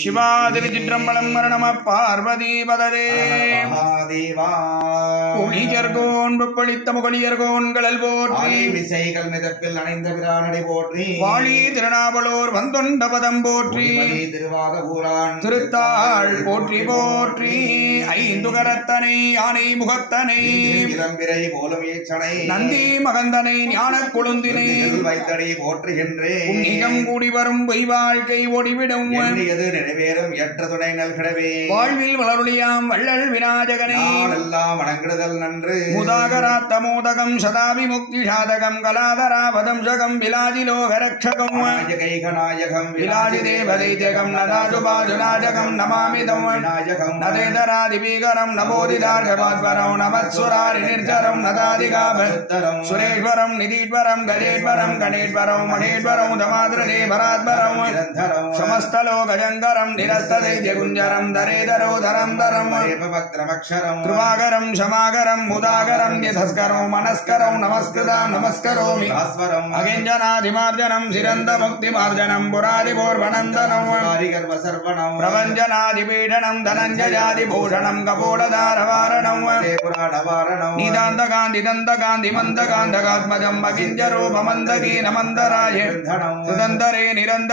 சிவாதிரி சிற்றம்பலம் மரணம பார்வதி பதரே மகாதேவா. புலியர்கோன் வெப்பளித்த முகலியர்கோன் கடல் போற்றி. விசைகள் மிதப்பில் அணைந்த பிரானடை போற்றி. வாழி திருநாவலூர் வந்தொண்ட பதம் போற்றி. திருவாத ஊரான் திருத்தாள் போற்றி போற்றி. ஐந்து கரத்தனை யானை முகத்தனை. இளம்பிரை போலும் ஈச்சனை நந்தி மகந்தனை ஞான கொழுந்தினை. வைத்தடி போற்றுகின்றேன் புண்ணியம் கூடி வரும் பொய் வாழ்க்கை ஓடிவிடும் எண்ணியது நிறைவேறும் ஏற்ற துணை நல்கிடவே. வாழ்வில் வளருளியாம் வள்ளல் விநாயகனை. நாளெல்லாம் வணங்கிடுதல் நன்று. முதாகராத்த மோதகம் சதாவி முக்தி சாதகம் கலாதராபதம் சகம் விலாதி லோகரக்ஷகம் நாயகம் விலாதி தேவதைத்யகம் நதாது பாதுநாஜகம் நமாமி தம் விநாயகம். நதேதராதிபீகரம் நபோதிதார்கபாத்வரம் நமத்சுராரி நிர்ஜரம் நதாதிகாப. உத்தரம் சுரேஸ்வரம் நிதீஸ்வரம் கஜேஸ்வரம் கணேஸ்வரம் மகேஸ்வரம் தமாதிரதே ధరం ధిరస్తైత్యగుంజరం ధరేధరోధరం ధరం వక్రమక్షరం కృపాకరం క్షమాకరం ముదాకరం యథస్కరం మనస్కరం నమస్కృతాం నమస్కరోమి భాస్వరం. అగింజనాధిమార్జనం శిరంద ముక్తిమార్జనం పురాదిభోర్వనందనం హరిగర్వసర్వణం ప్రపంచనాదిపీడనం ధనంజయాదిభూషణం కపోడదారవారణం పురాణవారణం నిదాంతకాంతి దంతకాంతి మందకాంతకాత్మజం అగింజరూపమందకీ నమందరాయ సుతందరే నిరంతర.